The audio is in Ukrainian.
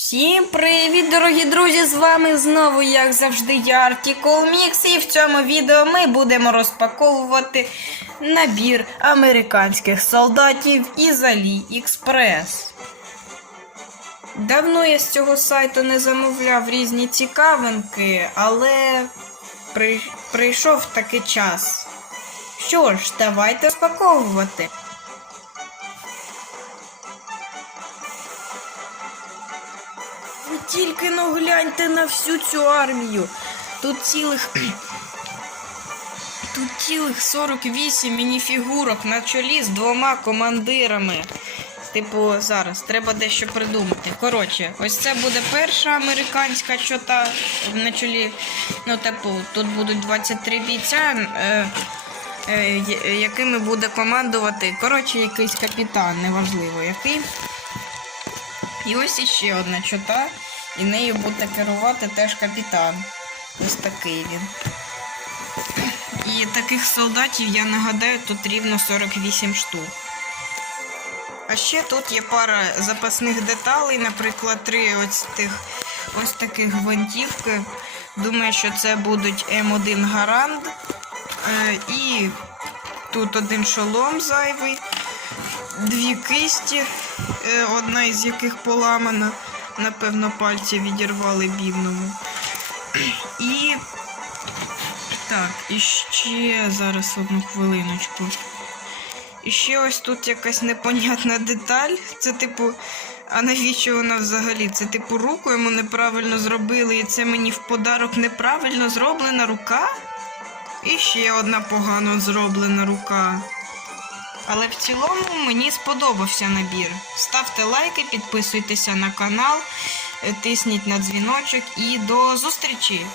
Всім привіт, дорогі друзі! З вами знову, як завжди, я Артікол Мікс, і в цьому відео ми будемо розпаковувати набір американських солдатів із AliExpress. Давно я з цього сайту не замовляв різні цікавинки, але при... прийшов таки час. Що ж, давайте розпаковувати. Тільки ну гляньте на всю цю армію. Тут цілих. Тут цілих 48 мініфігурок на чолі з двома командирами. Типу, зараз треба дещо придумати. Коротше, ось це буде перша американська чота на чолі. Ну, типу, тут будуть 23 бійця, е, е, якими буде командувати. Коротше, якийсь капітан, неважливо який. І ось іще одна чота, і нею буде керувати теж капітан. Ось такий він. І таких солдатів, я нагадаю, тут рівно 48 штук. А ще тут є пара запасних деталей, наприклад, три ось тих ось таких гвинтівки. Думаю, що це будуть М1 Гарант. Е, і тут один шолом зайвий, дві кисті, е, одна із яких поламана. Напевно, пальці відірвали бідному. І так, і ще зараз одну хвилиночку. І ще ось тут якась непонятна деталь. Це типу, а навіщо вона взагалі? Це типу руку йому неправильно зробили, і це мені в подарок неправильно зроблена рука? І ще одна погано зроблена рука. Але в цілому мені сподобався набір. Ставте лайки, підписуйтеся на канал, тисніть на дзвіночок і до зустрічі!